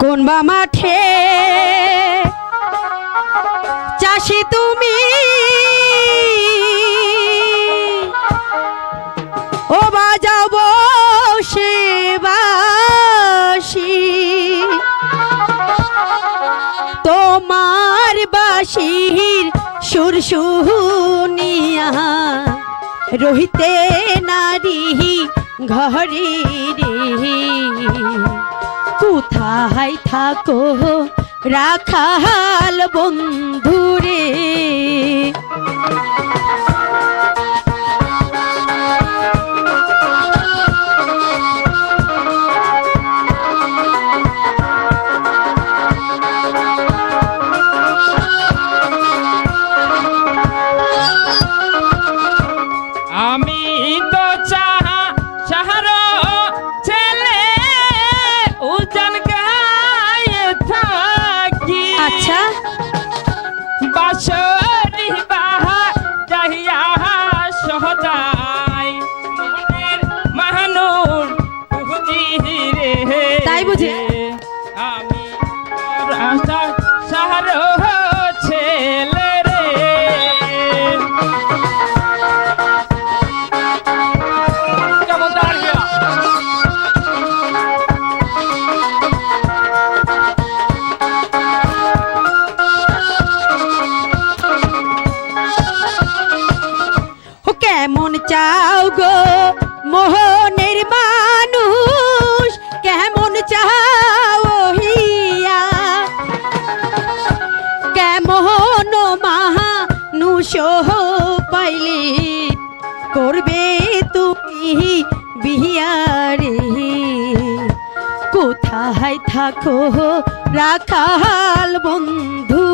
কোন বা মাঠে চাষি তুমি? ও বাজাব সে বাসি তোমার বাসির সুর শুনিয়া রহিতে নারী ঘরে রে কোথায় থাকো? রাখাল বন্ধুরে। বুঝি? আমি রাস্তা শহর ছেলে রে। কেমন দাঁড়িয়ে ও কেমন চাও গো মোহনের মানুষ পাইলে করবে তুমি বিহারে। কোথায় থাকো রাখাল বন্ধুরে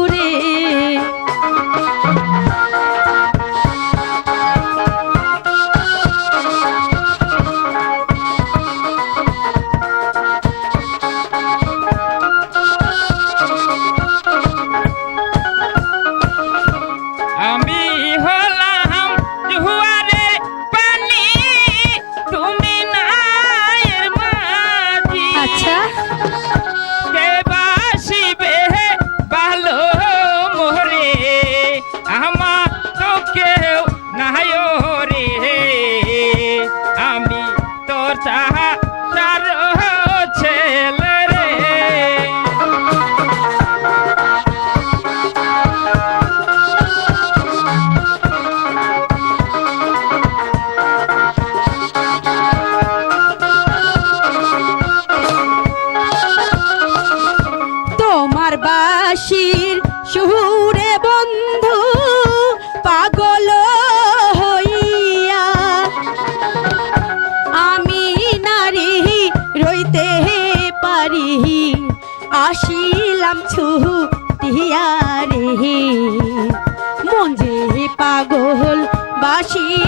ছুটিয়া রে পাগল বাসির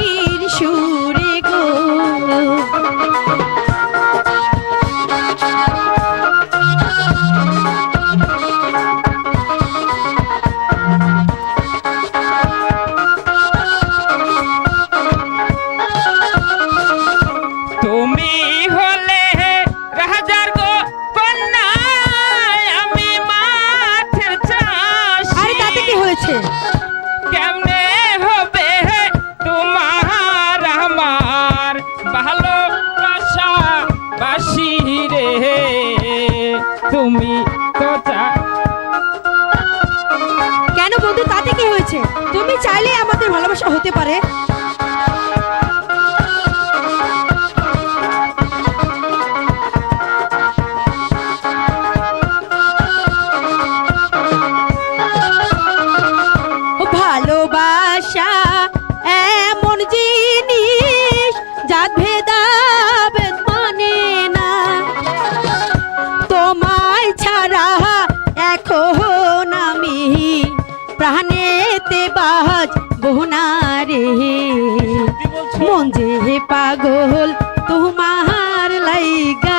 তুমি কেন বন্ধু তাতে কি হয়েছে? তুমি চাইলে আমাদের ভালোবাসা হতে পারে। পাবো না রে মন যে পাগল তোমার লাইগা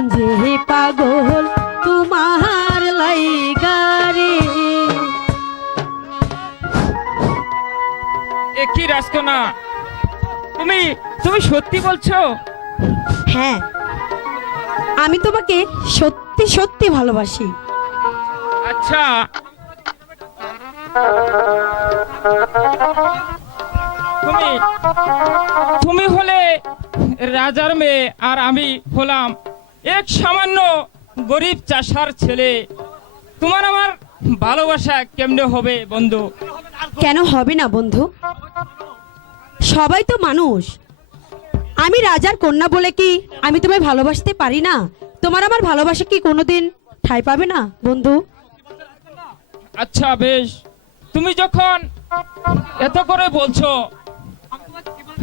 মন যে পাগল তোমার লাইগারে এ কি রাজকন্যা? তুমি তুমি সত্যি বলছো? হ্যাঁ আমি তোমাকে সত্যি সত্যি ভালোবাসি। আচ্ছা। তুমি তুমি হলে রাজার মেয়ে আর আমি হলাম এক সামান্য গরিব চাষার ছেলে। তোমার আমার ভালোবাসা কেমনে হবে বন্ধু? কেন হবে না বন্ধু? সবাই তো মানুষ। আমি রাজার কন্যা বলে কি আমি তোমায় ভালোবাসতে পারি না? তোমার আমার ভালোবাসা কি কোনোদিন ঠাই পাবে না বন্ধু? আচ্ছা বেশ। তুমি যখন এত করে বলছো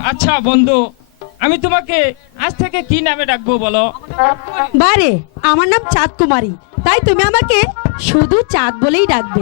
আচ্ছা বন্ধু আমি তোমাকে আজ থেকে কি নামে ডাকবো বলো? বারে, আমার নাম চাঁদ কুমারী তাই তুমি আমাকে শুধু চাঁদ বলেই ডাকবে।